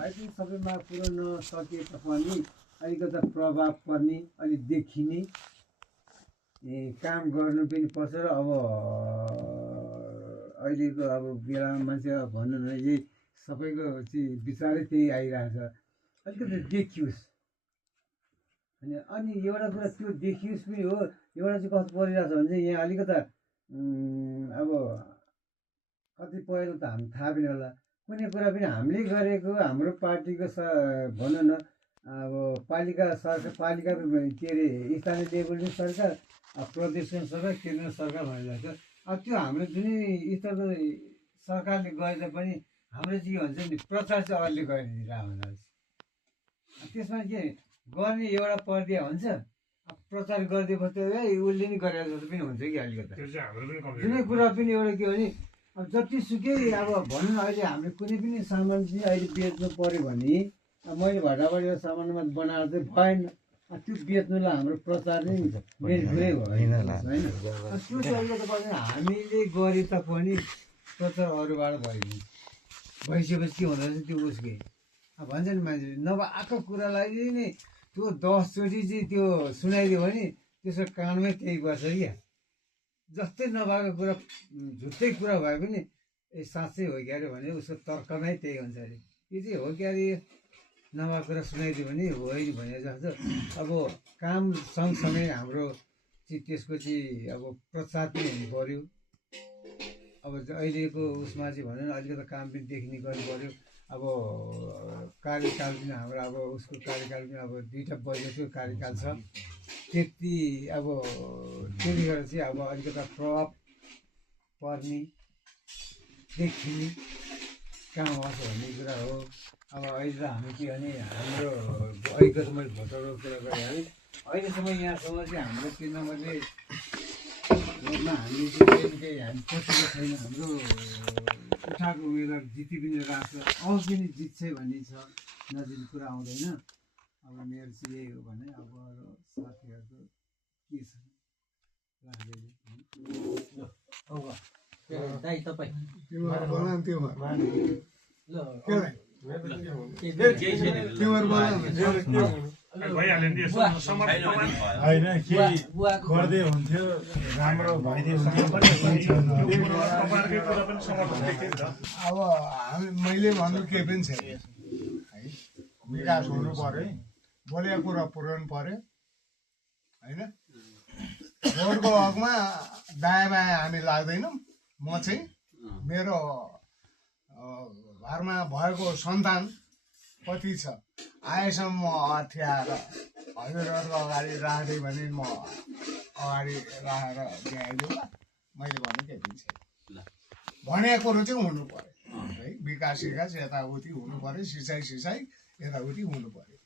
भए पनि सबैमा पुरो नसके तापनि अलिकति प्रभाव पर्ने अलिक देखिने काम गर्नु पनि पर्छ र अब अहिलेको अब बेलामा मान्छे भन्नु न यही सबैको चाहिँ विचारै त्यही आइरहेछ अलिकति देखियोस् अनि एउटा कुरा त्यो देखियोस् पनि हो एउटा चाहिँ कस्तो परिरहेछ भने चाहिँ यहाँ अलिकता अब कतिपय त हामी थाहा पनि होला कुनै कुरा पनि हामीले गरेको हाम्रो पार्टीको भनौँ न अब पालिका सरकार पालिका के अरे स्थानीय लेभलको सरकार प्रदेशको सरकार केन्द्र सरकार भनिरहेको छ अब त्यो हाम्रो जुनै स्तरको सरकारले गरे पनि हाम्रो चाहिँ के भन्छ नि प्रचार चाहिँ अहिले गरिदिरहेको हुन्छ त्यसमा के गर्ने एउटा परिदिया हुन्छ प्रचार गरिदिएपछि उसले नि गरेर जस्तो पनि हुन्छ कि अलिकति जुनै कुरा पनि एउटा के हो भने अब जतिसुकै अब भनौँ न अहिले हामीले कुनै पनि सामान चाहिँ अहिले बेच्नु पऱ्यो भने मैले भटाभट सामानमा बनाएर चाहिँ भएन त्यो बेच्नुलाई हाम्रो प्रचार नै मेन कुरै भयो होइन त्यो चाहिँ अलिकति पर्दैन हामीले गरे तापनि प्रचार अरूबाट भइसकेपछि के हुँदो रहेछ त्यो उसकै भन्छ नि मान्छेले नभएको कुरालाई नै त्यो 10 चोटि चाहिँ त्यो सुनाइदियो भने त्यसको कानमै त्यही गर्छ क्या जस्तै नभएको कुरा झुट्टै कुरा भए पनि ए साँच्चै हो क्या अरे भने उसको तर्कमै त्यही हुन्छ अरे यो चाहिँ हो क्या अरे नभएको कुरा सुनाइदियो भने होइन भने जस्तो अब काम सँगसँगै हाम्रो चाहिँ त्यसको चाहिँ अब प्रचार पनि हुनु पऱ्यो अब अहिलेको उसमा चाहिँ भनौँ न अलिकति काम पनि देखिने गर्नु पऱ्यो अब कार्यकाल पनि हाम्रो अब उसको कार्यकाल पनि अब 2टा वर्षको कार्यकाल छ त्यति अब त्यसले गर्दा चाहिँ अब अलिकति प्रभाव पर्ने देखिने काम होस् भन्ने कुरा हो अब अहिले त हामी के भने हाम्रो अहिलेको त मैले भोटरको कुरा गरेँ है अहिलेसम्म यहाँसम्म चाहिँ हाम्रो 3 नम्बरले भोटमा हामी चाहिँ हामी पसेको छैन हाम्रो उठाएको उम्मेदवार जिति पनि रहेको छ आउँछ पनि जित्छ भन्ने छ नजिक कुरा आउँदैन अब मेरो चाहिँ यही हो भने अब साथीहरूको के छ दाइ तपाईँ होइन गर्दै हुन्थ्यो राम्रो भइदियो अब मैले भन्नु केही पनि छैन है विकास हुनु पर्यो बोलेको कुरा पुर्याउनु पर्यो होइन रोडको हकमा दायाँ बायाँ हामी लाग्दैनौँ म चाहिँ मेरो घरमा भएको सन्तान कति छ आएसम्म म अँठ्याएर हजुरहरूको अगाडि राख्दै भने म अगाडि राखेर ल्याइदिउँला मैले भन्नु केही पनि छैन भनेको कुरो चाहिँ हुनु पर्यो है विकास सिकास यताउति हुनु पर्यो सिँचाइ यताउति हुनु पर्यो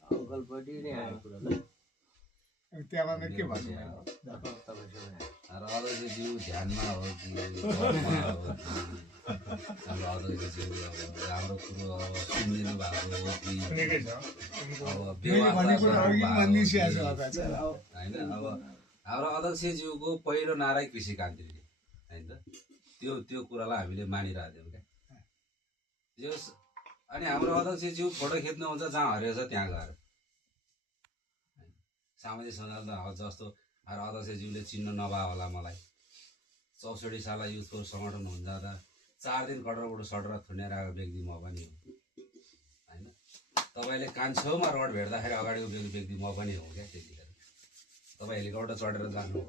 त्यहाँबाट के भन्नु अध्यक्षज्यू ध्यानमा हो कि राम्रो कुरो अब सुनिदिनु भएको हो कि होइन अब हाम्रो अध्यक्षज्यूको पहिलो नारै कृषि क्रान्ति होइन त्यो कुरालाई हामीले मानिरहेको थियौँ क्या अनि हाम्रो अध्यक्षज्यू फोटो खिच्नुहुन्छ जहाँ हरेको छ त्यहाँ गएर सामाजिक सञ्जाल जस्तो अध्यक्षज्यूले चिन्नु नभए होला मलाई 64 साल युथको सङ्गठन हुन जाँदा 4 दिन कटरबाट सटेर थुनेर आएको व्यक्ति म पनि हो होइन तपाईँले कान्छेउमा रोड भेट्दाखेरि अगाडिको व्यक्ति म पनि हो क्या त्यतिखेर तपाईँ हेलिकप्टर चढेर जानु हो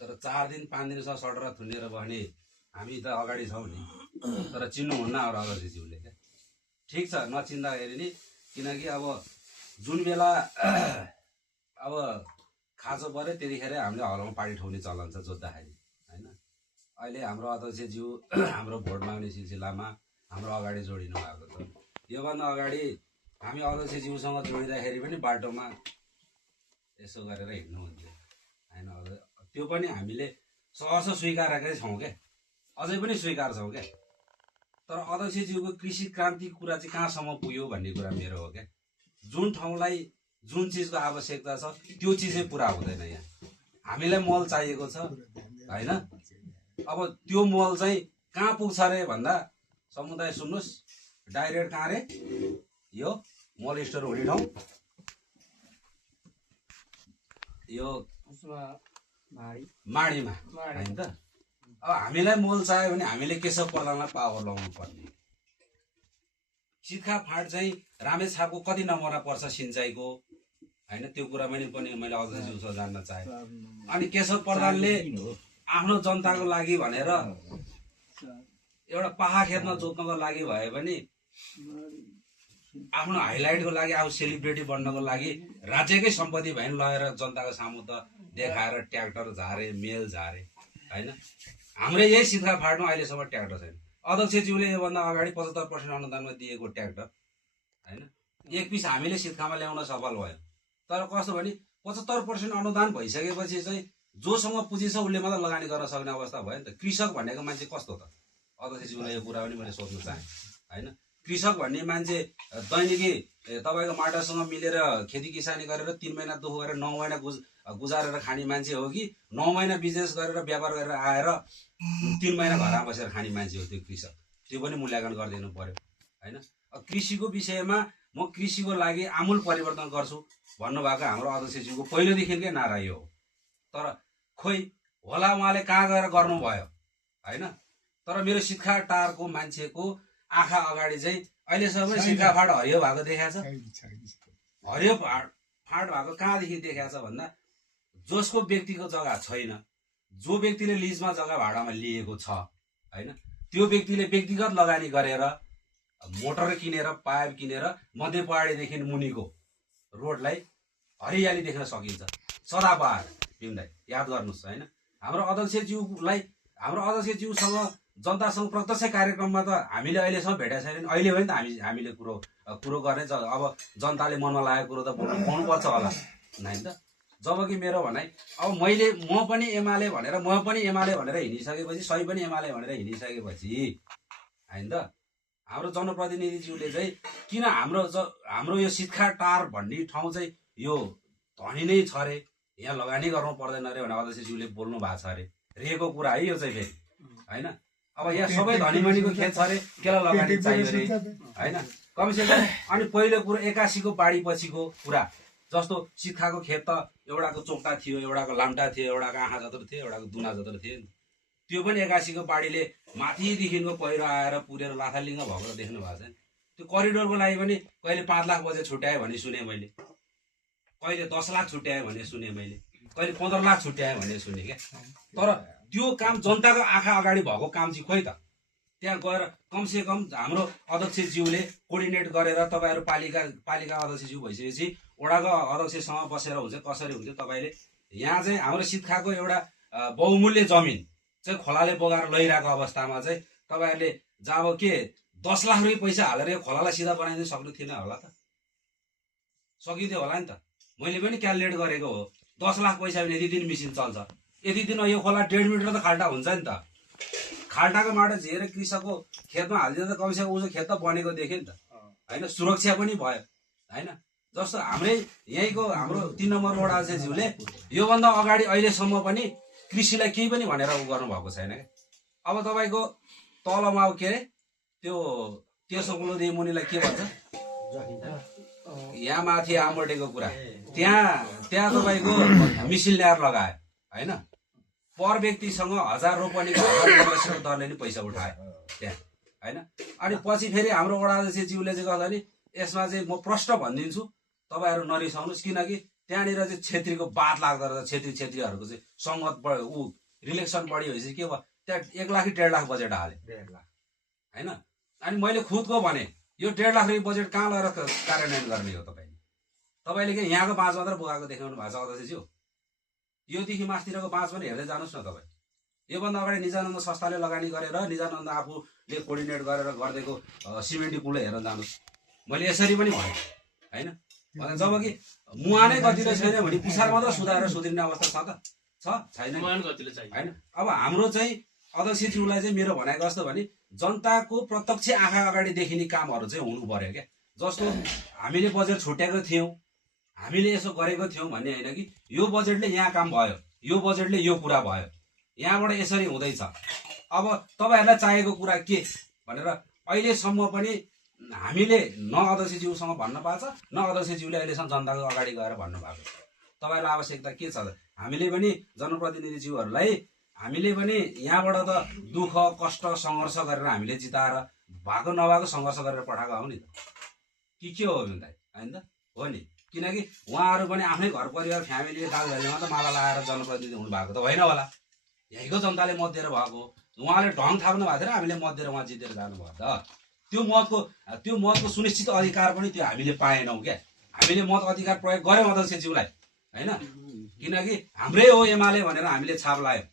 तर 4 दिन 5 दिनसम्म सटेर थुनेर भने हामी त अगाडि छौँ नि तर चिन्नुहुन्न हाम्रो अध्यक्षज्यूले क्या ठिक छ नचिन्दाखेरि नि किनकि अब जुन बेला अब खाँचो पऱ्यो त्यतिखेर हामीले हलोमा पार्टी ठोक्ने चलन छ जोत्दाखेरि होइन अहिले हाम्रो अध्यक्षज्यू हाम्रो भोट माग्ने सिलसिलामा हाम्रो अगाडि जोडिनु भएको छ योभन्दा अगाडि हामी अध्यक्षज्यूसँग जोडिँदाखेरि पनि बाटोमा यसो गरेर हिँड्नुहुन्थ्यो होइन त्यो पनि हामीले सहर्ष स्वीकारेकै छौँ क्या अझै पनि स्वीकार्छौँ क्या तर अध्यक्षज्यूको कृषि क्रान्ति कुरा चाहिँ कहाँसम्म पुग्यो भन्ने कुरा मेरो हो क्या जुन ठाउँलाई जुन चिजको आवश्यकता छ त्यो चिजै पुरा हुँदैन यहाँ हामीलाई मल चाहिएको छ होइन अब त्यो मल चाहिँ कहाँ पुग्छ अरे भन्दा समुदाय सुन्नुहोस् डाइरेक्ट कहाँ रे यो मल स्टोर हुने ठाउँ, यो माडीमा होइन त। अब हामीलाई मल चाहियो भने हामीले केशव प्रधानलाई पावर लाउनु पर्ने। सित्खा फाँट चाहिँ रामेछापको कति नम्बरमा पर्छ सिँचाइको होइन, त्यो कुरा पनि मैले अध्यक्षज्यूसँग जान्न चाहेँ। अनि केशव प्रधानले आफ्नो जनताको लागि भनेर एउटा पाहा खेतमा जोत्नको लागि भए पनि आफ्नो हाइलाइटको लागि, आफू सेलिब्रेटी बन्नको लागि राज्यकै सम्पत्ति भए पनि लगेर जनताको सामु त देखाएर ट्र्याक्टर झारे, मेल झारे होइन। हाम्रै यही सित्खा फाँटमा अहिलेसम्म ट्र्याक्टर छैन। अध्यक्षज्यूले योभन्दा अगाडि 75% अनुदानमा दिएको ट्र्याक्टर होइन, एक पिस हामीले सित्खामा ल्याउन सफल भयो। तर कस्तो भने 75% अनुदान भइसकेपछि चाहिँ जोसँग पुँजी छ उसले मात्र लगानी गर्न सक्ने अवस्था भयो नि त। कृषक भनेको मान्छे कस्तो त? अध्यक्षज्यूलाई यो कुरा पनि मैले सोध्न चाहेँ होइन। कृषक भन्ने मान्छे दैनिकी तपाईँको माटासँग मिलेर खेती किसानी गरेर 3 महिना दुःख गरेर 9 महिना गुजारेर खाने मान्छे हो कि 9 महिना बिजनेस गरेर व्यापार गरेर आएर 3 महिना घरमा बसेर खाने मान्छे हो त्यो कृषक? त्यो पनि मूल्याङ्कन गरिदिनु पर्यो होइन। कृषिको विषयमा म कृषिको लागि आमूल परिवर्तन गर्छु भन्नुभएको हाम्रो अध्यक्षज्यूको पहिलोदेखिकै नारा यो हो। तर खोइ होला उहाँले कहाँ गएर गर्नुभयो होइन। तर मेरो सित्खा टारको मान्छेको आँखा अगाडि चाहिँ अहिलेसम्म सित्खा फाँट हरियो भएको देखाएको छ। हरियो फाँट भएको कहाँदेखि देखाएको छ भन्दा जसको व्यक्तिको जग्गा छैन, जो व्यक्तिले लिजमा जग्गा भाडामा लिएको छ होइन, त्यो व्यक्तिले व्यक्तिगत लगानी गरेर मोटर किनेर पाइप किनेर मध्य पहाडीदेखि मुनिको रोडलाई हरियाली देख्न सकिन्छ सदाबहार। भीमदाई याद गर्नुहोस् होइन। हाम्रो अध्यक्षज्यूसँग जनतासँग प्रत्यक्ष कार्यक्रममा त हामीले अहिलेसम्म भेटेको छैन। अहिले पनि त हामीले कुरो गर्ने, अब जनताले मनमा लागेको कुरो त बोल्नुपर्छ होला होइन त। जबकि मेरो भनाइ अब म पनि एमाले भनेर हिँडिसकेपछि, सही पनि एमाले भनेर हिँडिसकेपछि होइन त, हाम्रो जनप्रतिनिधिज्यूले चाहिँ किन हाम्रो यो सित्खा टार भन्ने ठाउँ चाहिँ यो धनी नै छ अरे, यहाँ लगानी गर्नु पर्दैन अरे भनेर अध्यक्षज्यूले बोल्नु भएको छ अरे। रेको कुरा है यो चाहिँ फेरि होइन। अब यहाँ सबै धनीमनीको खेत छ अरे, केलाई लगानी चाहियो अरे होइन कमसेकम। अनि पहिलो कुरो 81 को बाढी पछिको कुरा, जस्तो सित्खाको खेत त एउटाको चोक्टा थियो, एउटाको लाम्टा थियो, एउटाको आँखा जत्रो थियो, एउटाको दुना जत्रो थियो नि। त्यो पनि 81 को बाढीले माथिदेखिको पहिरो आएर पुरेर लाथालिङ्ग भएको त देख्नु भएको छ नि। त्यो करिडोरको लागि पनि कहिले 5 लाख बजेट छुट्यायो भने सुने मैले, कहिले 10 लाख छुट्यायो भने सुने मैले, कहिले 15 लाख छुट्यायो भने सुने क्या। तर त्यो काम जनताको आँखा अगाडि भएको काम चाहिँ खोइ त। त्यहाँ गएर कमसेकम हाम्रो अध्यक्षज्यूले कोर्डिनेट गरेर तपाईँहरू पालिका अध्यक्षज्यू भइसकेपछि वडाको अध्यक्षसँग बसेर हुन्छ, कसरी हुन्छ तपाईँले यहाँ चाहिँ हाम्रो सित्खाको एउटा बहुमूल्य जमिन चाहिँ खोलाले बगाएर लैरहेको अवस्थामा चाहिँ तपाईँहरूले जब के 10 लाख रुपियाँ पैसा हालेर यो खोलालाई सिधा बनाइदिनु सक्नु थिएन होला त? सकिन्थ्यो होला नि त। मैले पनि क्यालकुलेट गरेको हो, 10 लाख पैसा भने यति दिन मेसिन चल्छ, यति दिन यो खोला 1.5 मिटर त खाल्टा हुन्छ नि त। खाल्टाको माटो झिएर कृषकको खेतमा हालिदिँदा त कमसेकम उसको खेत त बनेको देख्यो नि त होइन, सुरक्षा पनि भयो होइन। जस्तो हाम्रो 3 नम्बर वडा अध्यक्षज्यूले योभन्दा अगाडि अहिलेसम्म पनि कृषिलाई केही पनि भनेर गर्नु भएको छैन क्या। अब तपाईँको तलमा के अरे त्यो तेर्सोकुलोदेखि मुनिलाई के भन्छ, यहाँ माथि आमोटेको कुरा, त्यहाँ तपाईँको मिसिन ल्याएर लगायो होइन। पर व्यक्तिसँग 1000 रोपनीको 1000 दरले नि पैसा उठायो त्यहाँ होइन। अनि पछि फेरि हाम्रो वडा अध्यक्षज्यूले चाहिँ गर्दा नि यसमा चाहिँ म प्रश्न भनिदिन्छु, तपाईँहरू नरिसाउनुहोस्, किनकि त्यहाँनिर चाहिँ छेत्रीको बात लाग्दो रहेछ। छेत्रीहरूको चाहिँ सङ्गत रिलेक्सन बढी भएपछि के भयो, त्यहाँ 1 लाख 1.5 लाख बजेट हाले 1.5 लाख होइन। अनि मैले खुदको भने यो 1.5 लाख रुपियाँ बजेट कहाँ लगेर कार्यान्वयन गर्ने हो तपाईँले के यहाँको 5 मात्र बोकाएको देखाउनु भएको छ अध्यक्षज्यू? योदेखि माथितिरको 5 पनि हेर्दै जानुहोस् न तपाईँ। योभन्दा अगाडि निजानन्द संस्थाले लगानी गरेर निजानन्द आफूले कोर्डिनेट गरेर गरिदिएको सिमेन्टी पुलै हेरेर जानुहोस्। मैले यसरी पनि भने होइन, जबकि मुहा नै गतिलो छैन भने पिछाड मात्र सुधारेर सुध्रिने अवस्था छ छैन होइन। अब हाम्रो चाहिँ अध्यक्षज्यूलाई चाहिँ मेरो भनाइ कस्तो भने जनताको प्रत्यक्ष आँखा अगाडि देखिने कामहरू चाहिँ हुनु पर्यो क्या। जस्तो हामीले बजेट छुट्याएको थियौँ, हामीले यसो गरेको थियौँ भन्ने होइन कि यो बजेटले यहाँ काम भयो, यो बजेटले यो कुरा भयो, यहाँबाट यसरी हुँदैछ। अब तपाईँहरूलाई चाहिएको कुरा के भनेर अहिलेसम्म पनि हामीले न अध्यक्षज्यूसँग भन्न पाएको छ न अध्यक्षज्यूले अहिलेसम्म जनताको अगाडि गएर भन्नुभएको छ। तपाईँहरूको आवश्यकता के छ? हामीले पनि जनप्रतिनिधिज्यूहरूलाई हामीले पनि यहाँबाट त दुःख कष्ट सङ्घर्ष गरेर हामीले जिताएर भएको नभएको सङ्घर्ष गरेर पठाएको हो नि त, के हो भने होइन त हो नि। किनकि उहाँहरू पनि आफ्नै घर परिवार फ्यामिली दाजुभाइमा त माला लगाएर जनप्रतिनिधि हुनुभएको त होइन होला, यहीँको जनताले मत दिएर भएको हो। उहाँले ढङ थाप्नु भएको थियो र हामीले मत दिएर उहाँ जितेर जानुभयो त। त्यो मतको सुनिश्चित अधिकार पनि त्यो हामीले पाएनौँ क्या। हामीले मत अधिकार प्रयोग गऱ्यौँ अध्यक्षज्यूलाई होइन, किनकि हाम्रै हो एमाले भनेर हामीले छाप लायौँ।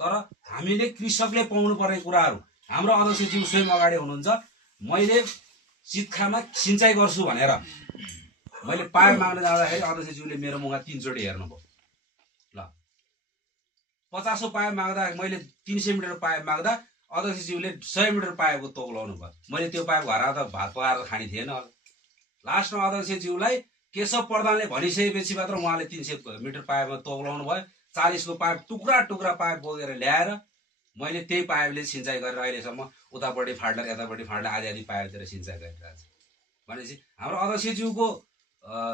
तर हामीले कृषकले पाउनु पर्ने कुराहरू हाम्रो अध्यक्षज्यू स्वयं अगाडि हुनुहुन्छ। मैले शीतखामा सिँचाइ गर्छु भनेर मैले पाइप माग्न जाँदाखेरि अध्यक्षज्यूले मेरो मुखमा 3 चोटि हेर्नुभयो। ल 50 पाइप माग्दा मैले 300 मिटर पाइप माग्दा अध्यक्षज्यूले 100 मिटर पाइपको तोक्लाउनु भयो। मैले त्यो पाइप घर आउँदा भात पकाएर खाने थिएन होला। लास्टमा अध्यक्षज्यूलाई केशव प्रधानले भनिसकेपछि मात्र उहाँले 300 मिटर पाइपमा तोक्लाउनु भयो। 40 को पाइप टुक्रा टुक्रा पाइप बोकेर ल्याएर मैले त्यही पाइपले सिँचाइ गरेर अहिलेसम्म उतापट्टि फाड्ला यतापट्टि फाड्ला आधी आधी पाइपतिर सिँचाइ गरिरहेको छ। भनेपछि हाम्रो अध्यक्षज्यूको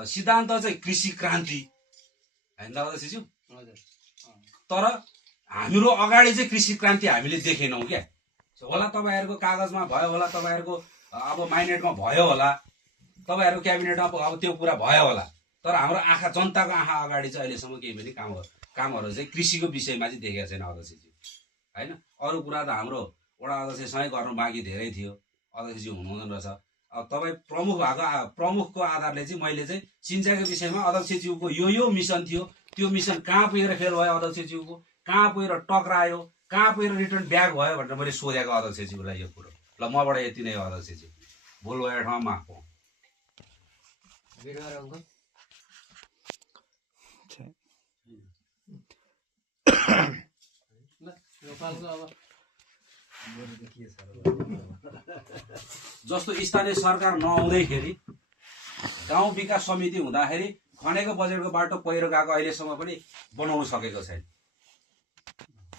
सिद्धान्त चाहिँ कृषि क्रान्ति होइन अध्यक्षज्यू। तर हाम्रो अगाडि चाहिँ कृषि क्रान्ति हामीले देखेनौँ क्या। होला तपाईँहरूको कागजमा भयो होला, तपाईँहरूको अब माइनेटमा भयो होला, तपाईँहरूको क्याबिनेटमा अब त्यो कुरा भयो होला। तर हाम्रो आँखा जनताको आँखा अगाडि चाहिँ अहिलेसम्म केही पनि कामहरू चाहिँ कृषिको विषयमा चाहिँ देखेको छैन अध्यक्षज्यू होइन। अरू कुरा त हाम्रो वडा अध्यक्षसँगै गर्नु बाँकी धेरै थियो, अध्यक्षज्यू हुनुहुँदैन रहेछ। अब तपाईँ प्रमुखको आधारले चाहिँ मैले चाहिँ सिँचाइको विषयमा अध्यक्षज्यूको यो मिसन थियो, त्यो मिसन कहाँ पुगेर फेल भयो अध्यक्षज्यूको, कहाँ पुगेर टक्रायो, कहाँ पुगेर रिटर्न ब्याक भयो भनेर मैले सोधेको अध्यक्षज्यूलाई यो कुरो। ल मबाट यति नै हो अध्यक्षज्यू, भुल भएको ठाउँमा माफ पाऊँ। जस्तो स्थानीय सरकार नहुँदैखेरि गाउँ विकास समिति हुँदाखेरि खनेको बजेटको बाटो पहिरो गएको अहिलेसम्म पनि बनाउन सकेको छैन।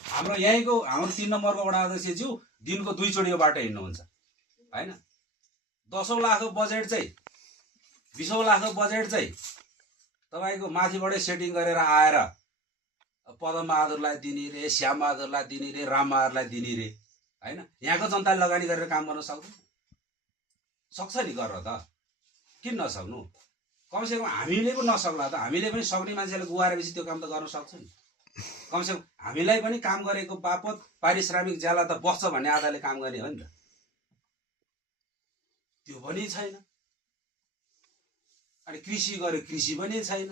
हाम्रो यहीँको हाम्रो 3 नम्बरको वडा अध्यक्षज्यू दिनको 2 चोटि बाटो हिँड्नुहुन्छ होइन। 10 लाखको बजेट चाहिँ 20 लाखको बजेट चाहिँ तपाईँको माथिबाटै सेटिङ गरेर आएर पदमबहादुरलाई दिने रे, श्यामबहादुरलाई दिने रे, रामबहादुरलाई दिने रे होइन। यहाँको जनताले लगानी गरेर काम गर्न सक्छ नि गरेर त, किन नसक्नु? कमसेकम हामीले पनि नसक्ला त, हामीले पनि सक्ने मान्छेले गुहारेपछि त्यो काम त गर्न सक्छ नि। कमसेकम हामीलाई पनि काम गरेको बापत पारिश्रमिक ज्याला त बस्छ भन्ने आधारले काम गर्ने हो नि त, त्यो पनि छैन। अनि कृषि गऱ्यो, कृषि पनि छैन।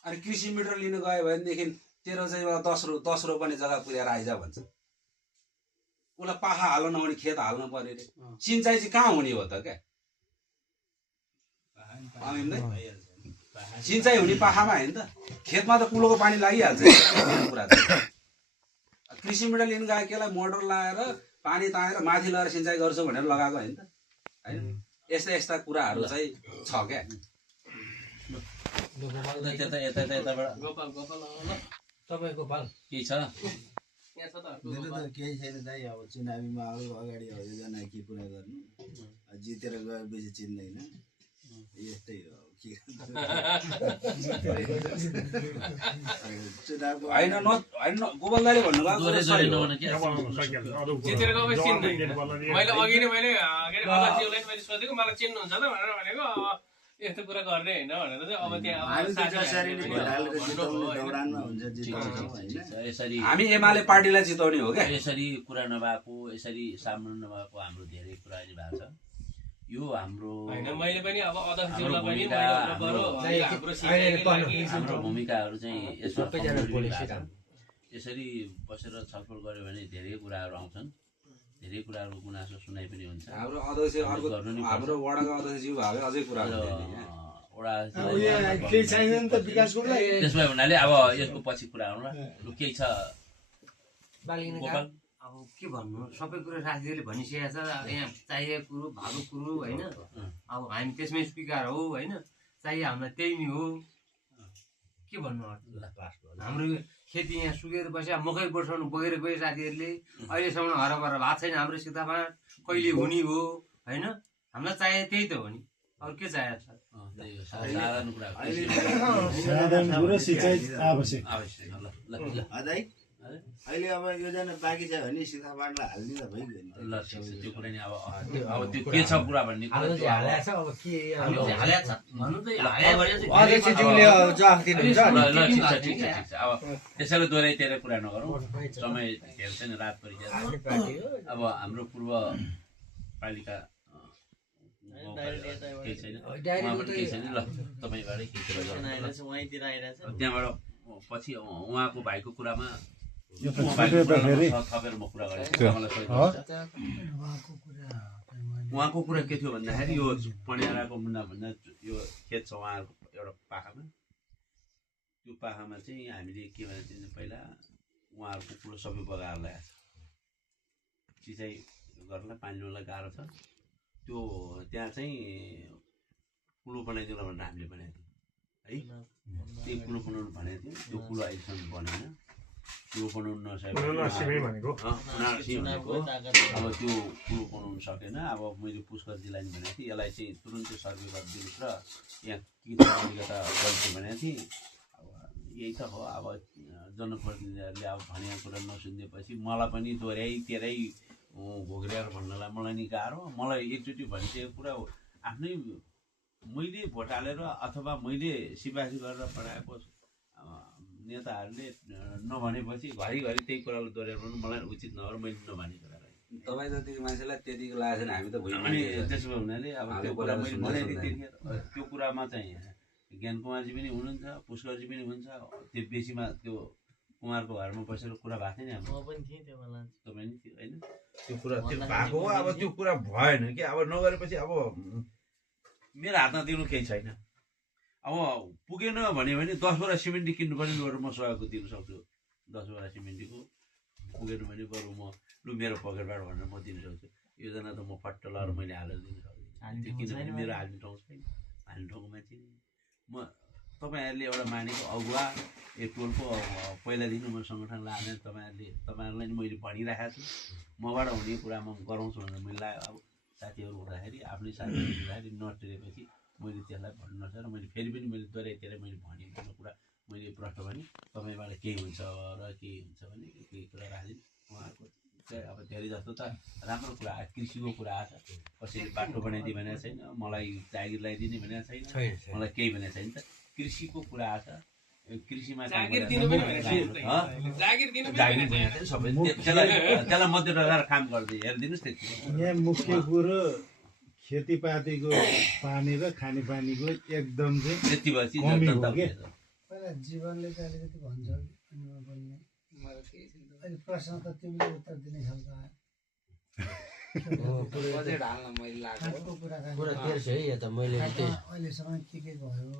अनि कृषि मिटर लिन गयो भनेदेखि तेरो चाहिँ 10 रोपने जग्गा पुर्याएर आइज भन्छ। उसलाई पाखा हाल्नु नहुने खेत हाल्नु पर्यो रे। सिँचाइ चाहिँ कहाँ हुने हो त क्या? सिँचाइ हुने पाखामा होइन त, खेतमा त कुलोको पानी लागिहाल्छ कुरा त। कृषि मिटर लिन गयो केलाई मोटर लगाएर पानी तानेर माथि लगाएर सिँचाइ गर्छु भनेर लगाएको होइन त होइन। यस्ता कुराहरू चाहिँ छ क्या। केही छैन दाइ। अब चुनावीमा अगाडि हजुरजना के कुरा गर्नु, जितेर गएपछि चिन्दैन, यस्तै हो के होइन। गोपालदाले भन्नुभएको जितेर गएपछि चिन्दैन। मैले अघि नै मैले सोधेको मलाई चिन्नुहुन्छ त भनेर भनेको यस्तो कुरा गर्ने होइन भनेर चाहिँ अब त्यहाँ हामी एमाले पार्टीलाई जिताउने हो क्या। यसरी कुरा नभएको, यसरी सामना नभएको हाम्रो धेरै कुरा नि भएको छ। यो हाम्रो होइन, मैले पनि अब अध्यक्षज्यूलाई पनि हाम्रो भूमिकाहरू चाहिँ यसरी बसेर छलफल गर्यो भने धेरै कुराहरू आउँछन्, धेरै कुराहरूको गुनासो सुनाइ पनि हुन्छ। हाम्रो अध्यक्ष हाम्रो वडाको अध्यक्षज्यू भए अझै कुरा त्यसमा हुनाले अब यसको पछि कुरा आउनुला केही छ। अब के भन्नु, सबै कुरो साथीहरूले भनिसकेको छ। यहाँ चाहिएको कुरो भएको कुरो होइन। अब हामी त्यसमै स्पिकर हो होइन, चाहिए हामीलाई त्यही नै हो। के भन्नु, हाम्रो खेती यहाँ सुकेर बस्यो मकै बसाउनु बगेर गए साथीहरूले अहिलेसम्म हरबर भएको छैन हाम्रो सीताफाँट कहिले हुने हो होइन हामीलाई चाहियो त्यही त हो नि अरू के चाहिएको छ साधारण कुरा साधारण कुरो सिँचाइ आवश्यक अझै अहिले अब योजना बाँकी छ भने सीताफाँटलाई हालिदिँदा भइगयो नि ल ठिक छ त्यो कुरा नि अब त्यो के छ कुरा भन्ने कुरा ठिक छ अब त्यसैले दोहोऱ्याइतिर कुरा नगरौँ समय धेरै छैन रात परिसक्यो अब हाम्रो पूर्व पालिका केही छैन उहाँ पनि केही छैन ल तपाईँबाटै केही त्यहाँबाट पछि उहाँको भाइको कुरामा थपेर म कुरा गरेँ उहाँको कुरा के थियो भन्दाखेरि यो पणियाराको मुन्ना भन्दा यो खेत छ उहाँहरूको एउटा पाखामा त्यो पाखामा चाहिँ हामीले के भने चाहिँ पहिला उहाँहरूको कुरो सबै बगाएर ल्याएको छ सिँचाइ गर्नलाई पानी ल्याउनलाई गाह्रो छ त्यो त्यहाँ चाहिँ कुलो बनाइदिउँला भनेर हामीले बनाएको थियौँ है त्यही कुलो बनाउनु भनेको थियौँ त्यो कुलो अहिलेसम्म बनेन कुलो बनाउनु नसकेको अब त्यो कुलो बनाउनु सकेन अब मैले पुष्करजीलाई नि भनेको थिएँ यसलाई चाहिँ तुरुन्तै सर्वे गरिदिनुहोस् र यहाँ अलिकता गल्ती भनेको थिएँ अब यही त हो अब जनप्रतिनिधिहरूले अब भनेको कुरा नसुनिदिएपछि मलाई पनि दोहोऱ्याइ तेरै घोग्रिएर भन्नलाई मलाई नि गाह्रो मलाई एकचोटि भनिसकेको कुरा हो आफ्नै मैले भोट हालेर अथवा मैले सिफारिस गरेर पठाएको नेताहरूले नभनेपछि घरिघरि त्यही कुरालाई दोहोऱ्याउनु मलाई उचित नभएर मैले नभनेको तपाईँ जतिको मान्छेलाई त्यतिको लागेको छैन हामी त भोलि त्यसो भए हुनाले अब त्यो कुरा मैले त्यो कुरामा चाहिँ ज्ञान कुमारजी पनि हुनुहुन्छ पुष्करजी पनि हुनुहुन्छ त्यो बेसीमा त्यो कुमारको घरमा बसेर कुरा भएको थियो नि हाम्रो तपाईँ नि थियो होइन त्यो कुरा त्यो भएको हो अब त्यो कुरा भएन कि अब नगरेपछि अब मेरो हातमा दिनु केही छैन अब पुगेन भन्यो भने 10 बोरा सिमेन्टी किन्नु पर्ने बरु म सहयोग दिन सक्छु 10 बोरा सिमेन्टीको पुगेन भने बरु म लु मेरो पकेटबाट भनेर म दिन सक्छु योजना त म फट्ट लगाएर मैले हालेर दिन सक्दिनँ किनभने मेरो हाल्ने ठाउँ छैन हाल्ने ठाउँको मान्छे म तपाईँहरूले एउटा मानेको अगुवा टोलको पहिलादेखि म सङ्गठनलाई हालेर तपाईँहरूलाई नि मैले भनिराखेको छु मबाट हुने कुरामा गराउँछु भनेर मैले लाग्यो अब साथीहरू हुँदाखेरि आफ्नै साथीहरू हुँदाखेरि नटेरेपछि मैले त्यसलाई भन्नु नसकेर मैले फेरि पनि मैले दोहोऱ्याइतिर मैले भनेको कुरा मैले प्रश्न भने तपाईँबाट केही हुन्छ र के हुन्छ भने केही कुरा राखिदिनु उहाँहरूको अब धेरै जस्तो त राम्रो कुरा आयो कृषिको कुरा आएको छ कसैले बाटो बनाइदियो भनेको छैन मलाई जागिर लगाइदिने भनेको छैन मलाई केही भनेको छैन त कृषिको कुरा आएको छ कृषिमा त्यसलाई मध्य लगाएर काम गर्दै हेरिदिनुहोस् त्यति यहाँ मुख्य कुरो खेतीपातीको पानी र खानेपानीको एकदम चाहिँ त्यति भएपछि पहिला जीवनले चाहिँ अलिकति भन्छ अहिले प्रश्न त तिमीले उत्तर दिने खालको बजेट हाल्न मैले लागेको अहिलेसम्म के भयो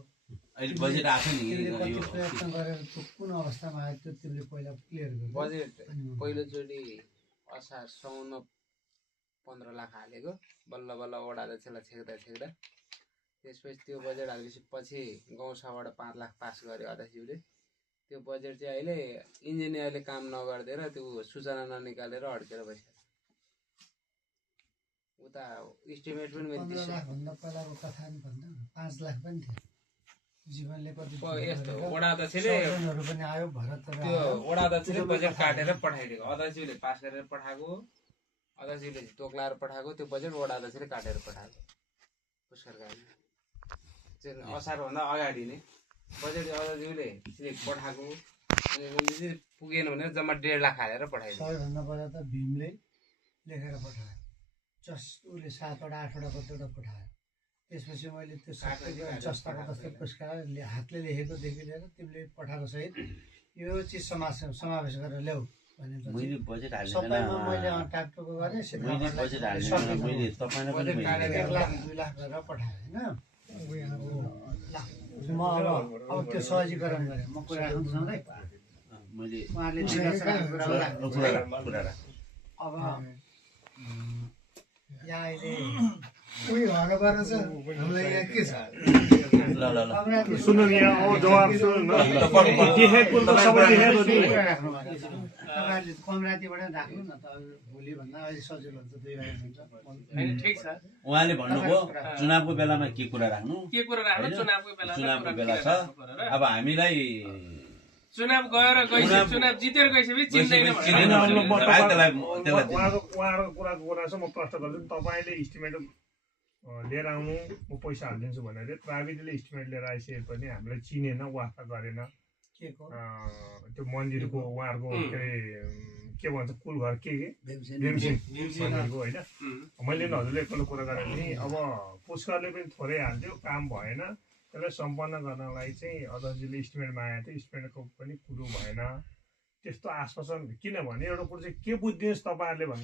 अहिले बजेट आएको नि कति प्रयत्न गरेर कुन अवस्थामा आयो त्यो तिमीले पहिला क्लियर गर्नु बजेट पहिलोचोटि असार साउनमा 15 लाख हालेको बल्ल बल्ल वडा अध्यक्षलाई छेक्दा त्यसपछि त्यो बजेट हालेपछि पछि गाउँसभाबाट 5 लाख पास गर्यो अध्यक्षज्यूले त्यो बजेट चाहिँ अहिले इन्जिनियरले काम नगरिदिएर त्यो सूचना ननिकालेर अड्केर बस्यो उता इस्टिमेट पनि मैले 15 लाख भन्दा पहिलाको कथा नि भन्दा 5 लाख पनि थियो जीवनले कति यस्तो वडा अध्यक्षले पनि आयो भरत त्यो वडा अध्यक्षले बजेट काटेर पठाइदिएको अध्यक्षले पास गरेर पठाएको अध्यक्षले तोक्लाएर पठाएको त्यो बजेट वडा अध्यक्षले काटेर पठाएको सरकारले असारभन्दा अगाडि नै बजेट अध्यक्षले पठाएको अनि पुगेन भने जम्मा 1.5 लाख हालेर पठाइदियो सबैभन्दा पहिला त भीमले लेखेर पठायो उसले 7 वटा 8 वटा कतिवटा पठायो त्यसपछि मैले त्यो सबै जस्ताको जस्तै पुरस्कार हातले लेखेकोदेखि लिएर तिमीले पठाएको सहित यो चिज समावेश गरेर ल्याऊ भनेपछि मैले बजेट हाल्ने सबैमा मैले टाकटुको गरेँ बजेट हाल्ने मैले तपाईलाई पनि 1 लाख 2 लाख गरेर पठाएँ हैन म अब त्यो सहजीकरण गरेँ म कुरा राख्नु सँगै मैले उहाँले अब यहाँ अहिले उही हरबर छ हामीलाई यहाँ के छ ल ल ल सुन्नु यहाँ हो जवाब सुन्नु न देखेको त सबै देखेको नि तपाईँहरूले कम रातिबाट राख्नु न त भोलि भन्दा अहिले सजिलो हुन्छ 2 बजे हुन्छ हैन ठीक छ उहाँले भन्नुभयो चुनावको बेलामा के कुरा राख्नु चुनावको बेला छ अब हामीलाई चुनाव गएर गइसक्यो चुनाव जितेर गइसक्यो चिन्दैन उहाँहरूको कुराको गुनासो म प्रश्न गर्छु तपाईँले इस्टिमेट लिएर आउनु म पैसा हालिदिन्छु भनेर प्राविधिकले इस्टिमेट लिएर आइसके पनि हामीलाई चिनेन वास्ता गरेन त्यो मन्दिरको उहाँहरूको के अरे के भन्छ कुलघर के भीमसिंह मन्दिरको होइन मैले हजुरले एकपल्ट कुरा गरेँ नि अब पुष्करले पनि थोरै हाल्थ्यो काम भएन त्यसलाई सम्पन्न गर्नलाई चाहिँ अध्यक्षजीले इस्टिमेट मागेको थियो इस्टिमेटको पनि कुरो भएन त्यस्तो आश्वासन किनभने एउटा कुरो चाहिँ के बुझ्दिनुहोस् तपाईँहरूले भन्दा